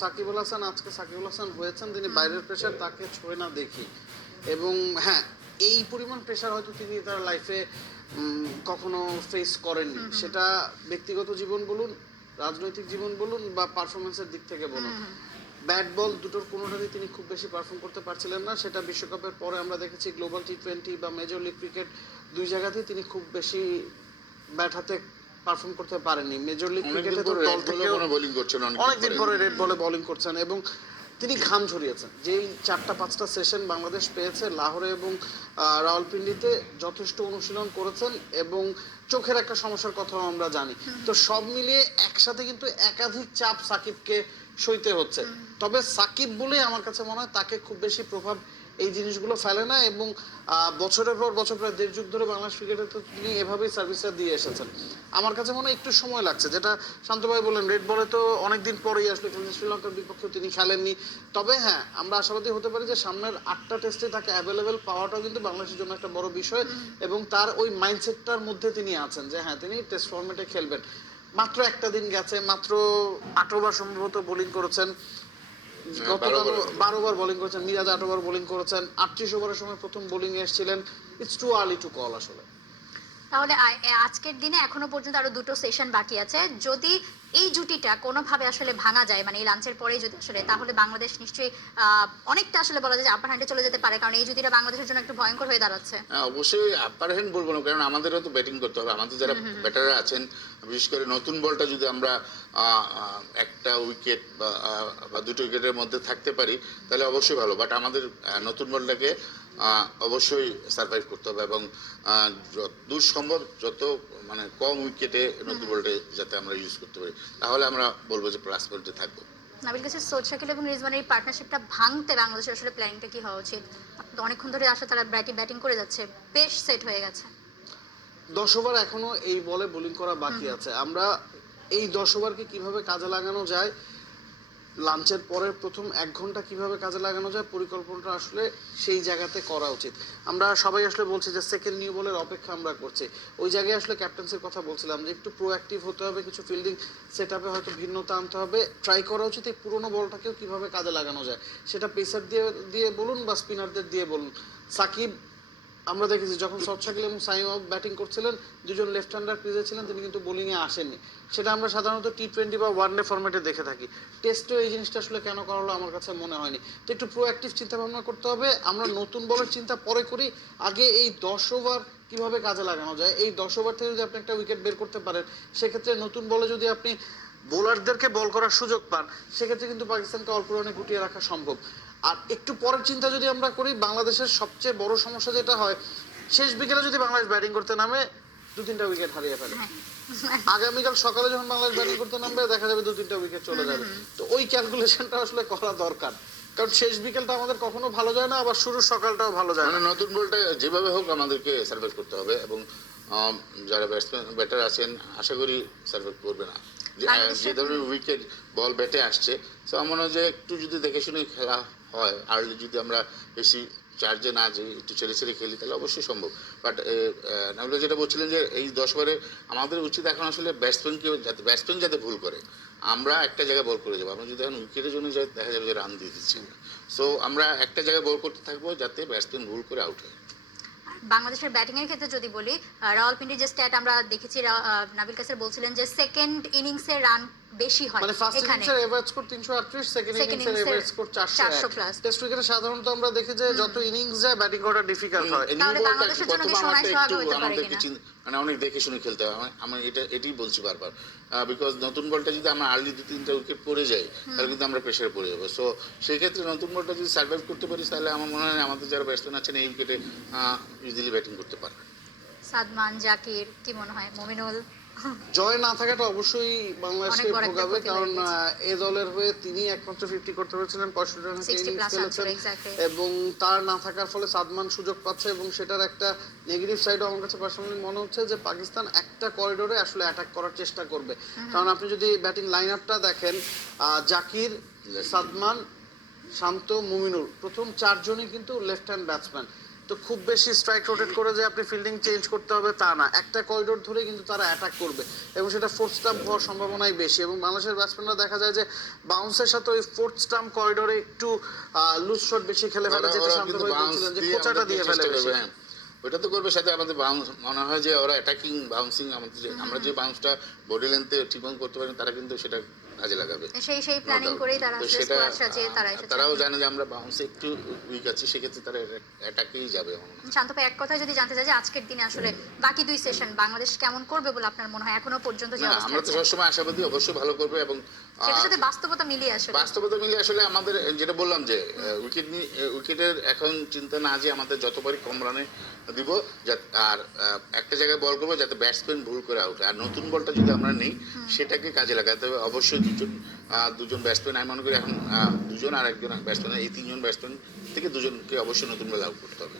সাকিবুল হাসান আজকে সাকিবুল হাসান হয়েছেন তিনি বাইরের প্রেশার তাকে ছুঁয়ে না দেখি এবং হ্যাঁ এই পরিমাণ প্রেশার হয়তো তিনি তার লাইফে কখনো ফেস করেননি, সেটা ব্যক্তিগত জীবন বলুন, রাজনৈতিক জীবন বলুন বা পারফরমেন্সের দিক থেকে বলুন। ব্যাট বল দুটোর কোনোটাতেই তিনি খুব বেশি পারফর্ম করতে পারছিলেন না, সেটা বিশ্বকাপের পরে আমরা দেখেছি গ্লোবাল টি20 বা মেজর লিগ ক্রিকেট দুই জায়গাতেই তিনি খুব বেশি ব্যাট হাতে পারফর্ম করতে পারেননি। মেজর লিগ ক্রিকেটে তো দল থেকে বোলিং করছেন, অনেকদিন পরে রেড বলে বোলিং করছেন এবং তিনি ঘাম ঝরিয়েছেন। যেই 4-5টা সেশন বাংলাদেশ পেয়েছে লাহোরে এবং রাওয়ালপিন্ডিতে যথেষ্ট অনুশীলন করেছেন এবং চোখের একটা সমস্যার কথাও আমরা জানি। তো সব মিলিয়ে একসাথে কিন্তু একাধিক চাপ সাকিবকে সইতে হচ্ছে। তবে সাকিব বলে আমার কাছে মনে হয় তাকে খুব বেশি প্রভাব এই জিনিসগুলো ফেলে না এবং বছরের পর বছর প্রায় 1.5 যুগ ধরে বাংলাদেশ ক্রিকেটে তো তিনি এভাবেই সার্ভিসটা দিয়ে এসেছেন। আমার কাছে মনে হয় একটু সময় লাগছে, যেটা শান্ত ভাই বললেন রেড বলে তো অনেকদিন পরেই আসলে শ্রীলঙ্কার বিপক্ষে তিনি খেলেননি। তবে হ্যাঁ আমরা আশাবাদী হতে পারি যে সামনের 8টা টেস্টে তাকে অ্যাভেলেবেল পাওয়াটাও কিন্তু বাংলাদেশের জন্য একটা বড় বিষয় এবং তার ওই মাইন্ডসেটটার মধ্যে তিনি আছেন যে হ্যাঁ তিনি টেস্ট ফরম্যাটে খেলবেন। মাত্র একটা দিন গেছে, মাত্র 8 ওভার সম্ভবত বোলিং করেছেন, গতকাল 12 ওভার বোলিং করেছেন, মিরাজ 8 ওভার বোলিং করেছেন, 38 ওভারের সময় প্রথম বোলিং এ এসেছিলেন। It's too early to call আসলে। তাহলে আজকের দিনে এখনো পর্যন্ত আরো দুটো সেশন বাকি আছে। যদি এই জুটিটা কোনোভাবে আসলে ভাঙা যায়, মানে এই লাঞ্চের পরেই যদি আসলে, তাহলে বাংলাদেশ নিশ্চয়ই অনেকটা আসলে বলা যায় যে আপার হ্যান্ডে চলে যেতে পারে, কারণ এই জুটিটা বাংলাদেশের জন্য একটু ভয়ঙ্কর হয়ে দাঁড়াচ্ছে। অবশ্যই আপার হ্যান্ড বলবো না, কারণ আমাদেরও তো ব্যাটিং করতে হবে। আমাদের যারা ব্যাটাররা আছেন, বিশেষ করে নতুন বলটা যদি আমরা একটা উইকেট বা দুটো উইকেটের মধ্যে থাকতে পারি তাহলে অবশ্যই ভালো। বাট আমাদের নতুন বলটাকে অবশ্যই সার্ভাইভ করতে হবে এবং দূর সম্ভব যত মানে কম উইকেটে নতুন বলটা যাতে আমরা ইউজ করতে পারি, তাহলে আমরা বলবো যে প্লাস পয়েন্টে থাকবো। নাবিল কাছে সৈয়দ শাকিল এবং রিজওয়ানের এই পার্টনারশিপটা ভাঙতে বাংলাদেশের আসলে প্ল্যানিংটা কি হওয়া উচিত? অনেকক্ষণ ধরে আসলে তারা ব্যাটিং করে যাচ্ছে, বেশ সেট হয়ে গেছে। 10 ওভার এখনো এই বলে বোলিং করা বাকি আছে। আমরা এই 10 ওভারকে কিভাবে কাজে লাগানো যায়, লাঞ্চের পরের প্রথম 1 ঘন্টা কিভাবে কাজে লাগানো যায়, পরিকল্পনাটা আসলে সেই জায়গাতে করা উচিত। আমরা সবাই আসলে বলছি যে সেকেন্ড নিউ বলের অপেক্ষা আমরা করছি। ওই জায়গায় আসলে ক্যাপ্টেন্সির কথা বলছিলাম যে একটু প্রোঅ্যাক্টিভ হতে হবে, কিছু ফিল্ডিং সেট আপে হয়তো ভিন্নতা আনতে হবে, ট্রাই করা উচিত এই পুরোনো বলটাকেও কিভাবে কাজে লাগানো যায়, সেটা পেসার দিয়ে বলুন বা স্পিনারদের দিয়ে বলুন। সাকিব আমরা দেখেছি যখন সৈয়দ শাকিল এবং সাইম ব্যাটিং করছিলেন, দুজন লেফট হ্যান্ডার ক্রিজে ছিলেন, তিনি কিন্তু বোলিংয়ে আসেননি। সেটা আমরা সাধারণত টি20 বা ওয়ানডে ফরম্যাটে দেখে থাকি। টেস্টেও এই জিনিসটা আসলে কেন করা হলো আমার কাছে মনে হয়নি। তো একটু প্রোঅ্যাক্টিভ চিন্তা ভাবনা করতে হবে। আমরা নতুন বলের চিন্তা পরে করি, আগে এই 10 ওভার কিভাবে কাজে লাগানো যায়। এই 10 ওভার থেকে যদি আপনি একটা উইকেট বের করতে পারেন, সেক্ষেত্রে নতুন বলে যদি আপনি বোলারদেরকে বল করার সুযোগ পান, সেক্ষেত্রে কিন্তু পাকিস্তানকে অল্প রানে গুটিয়ে রাখা সম্ভব। আর একটু পরের চিন্তা যদি আমরা করি, বাংলাদেশের সবচেয়ে বড় সমস্যা যেটা হয়, শেষ বিকেলে যদি বাংলাদেশ ব্যাটিং করতে নামে 2-3টা উইকেট হারিয়ে ফেলে। আগামীকাল সকালে যখন বাংলাদেশ ব্যাটিং করতে নামবে দেখা যাবে 2-3টা উইকেট চলে যাবে। তো ওই ক্যালকুলেশনটা আসলে করা দরকার, কারণ শেষ বিকেলটা আমাদের কখনো ভালো যায় না, আবার শুরুর সকালটাও ভালো যায় না। নতুন বলটা যেভাবে হোক আমাদেরকে সার্ভাইভ করতে হবে এবং যারা ব্যাটার আছেন আশা করি সার্ভাইভ করবে না। যে ধরনের উইকেট বল ব্যাটে আসছে, তো আমার মনে হয় যে একটু যদি দেখে শুনে খেলা হয়, আর যদি আমরা বেশি চার্জে না যাই, একটু ছেড়ে ছেড়ে খেলি, তাহলে অবশ্যই সম্ভব। বাট নাহলে যেটা বলছিলেন যে এই 10 ওভারে আমাদের উচিত এখন আসলে ব্যাটসম্যান যাতে ভুল করে, আমরা একটা জায়গায় বল করে যাবো। আমরা যদি এখন উইকেটের জন্য যাই দেখা যাবে যে রান দিয়ে দিচ্ছি। সো আমরা একটা জায়গায় বল করতে থাকবো যাতে ব্যাটসম্যান ভুল করে আউট হয়। বাংলাদেশের ব্যাটিং এর ক্ষেত্রে যদি বলি, রাওয়ালপিন্ডির যে স্ট্যাট আমরা দেখেছি, নাবিল কাসের বলছিলেন যে সেকেন্ড ইনিংসে রান বেশি হয়, মানে ফার্স্ট ইনিংসের এভারেজ স্কোর 338, সেকেন্ড ইনিংসের এভারেজ স্কোর 400 প্লাস। টেস্ট ক্রিকেটে সাধারণত আমরা দেখি যে যত ইনিংস যায় ব্যাটিং করা ডিফিকাল্ট হয়। তাহলে বাংলাদেশের জন্য কি সময় সোহাগ হতে পারে কিনা? মানে অনেক দেখে শুনে খেলতে হবে। আমি এটাই বলছি বারবার, বিকজ নতুন বলটা যদি আমরা আর্লি 2-3টা উইকেট পড়ে যাই তাহলে কিন্তু আমরা প্রেশারে পড়ে যাবো। সো সেই ক্ষেত্রে নতুন বলটা যদি সার্ভাইভ করতে পারি তাহলে আমার মনে হয় আমাদের যারা ব্যাটসম্যান আছেন এই উইকেটে ইজিলি ব্যাটিং করতে পারবে। সাদমান, জাকির, কি মনে হয় মমিনুল? জয় না থাকাটা অবশ্যই বাংলাদেশকে ভোগাবে, কারণ এ দলের হয়ে তিনি একমাত্র 50 করতে পেরেছিলেন, 65 রানে ইনিংস খেলেছেন এবং তার না থাকার ফলে সাদমান সুযোগ পাচ্ছে এবং সেটার একটা নেগেটিভ সাইডও আমার কাছে পার্সোনালি মনে হচ্ছে যে পাকিস্তান একটা করিডোরে আসলে অ্যাটাক করার চেষ্টা করবে। কারণ আপনি যদি ব্যাটিং লাইন আপটা দেখেন, জাকির, সাদমান, শান্ত, মুমিনুল, প্রথম 4 জনই কিন্তু লেফট হ্যান্ড ব্যাটসম্যান। তো খুব বেশি স্ট্রাইক রোটেট করে যে আপনি ফিল্ডিং চেঞ্জ করতে হবে তা না, একটা করিডোর ধরে কিন্তু তারা অ্যাটাক করবে এবং সেটা ফোর্থ স্টাম্প হওয়ার সম্ভাবনাই বেশি। এবং বাংলাদেশের ব্যাটসম্যানরা দেখা যায় যে বাউন্সের সাথে ওই ফোর্থ স্টাম্প করিডোরে একটু লুজ শট বেশি খেলে ফেলে, যেটা ওরা শান্ত কিন্তু ভাই bounce বলছিলেন যে দিয়ে কোচাটা দিয়ে আমাদেরকে ফেলে চেষ্টা বেশি। করবে, হ্যাঁ। ওইটা তো করবে, সাথে আমাদের বাউন্স মনে হয় যে ওরা অ্যাটাকিং বাউন্সিং আমাদের আমরা যে বাউন্সটা বডি লেন্থে ঠিকমতো করতে পারি তারা কিন্তু সেটা কাজে লাগাবে। সেই প্ল্যানিং করেই তারা তো আসলে সেটা স্কোয়াড সাজিয়ে তারা এসেছে। তারাও জানে যে আমরা বাউন্সে একটু উইক আছি, সেক্ষেত্রে তারা অ্যাটাকেই যাবে আমার মনে হয়। শান্ত ভাই, এক কথা যদি জানতে চাই যে আজকের দিনে আসলে বাকি দুই সেশন বাংলাদেশ কেমন করবে বলে আপনার মনে হয় এখনো পর্যন্ত যে না, অবস্থা আমরা তো আছে সবসময় আশাবাদী অবশ্যই ভালো করবে এবং সেটার সাথে বাস্তবতা মিলিয়ে আসলে বাস্তবতা মিলে আসলে আমাদের যেটা বললাম যে উইকেটের এখন চিন্তা না যে আমাদের যতবারই কম রানে দিব, আর একটা জায়গায় বল করবো যাতে ব্যাটসম্যান ভুল করে আউট, আর নতুন বলটা যদি আমরা নিই সেটাকে কাজে লাগাতে হবে। অবশ্যই দুজন ব্যাটসম্যান, আমি মনে করি এখন দুজন আর একজন ব্যাটসম্যান, এই তিনজন ব্যাটসম্যান থেকে দুজনকে অবশ্যই নতুন বল আউট করতে হবে।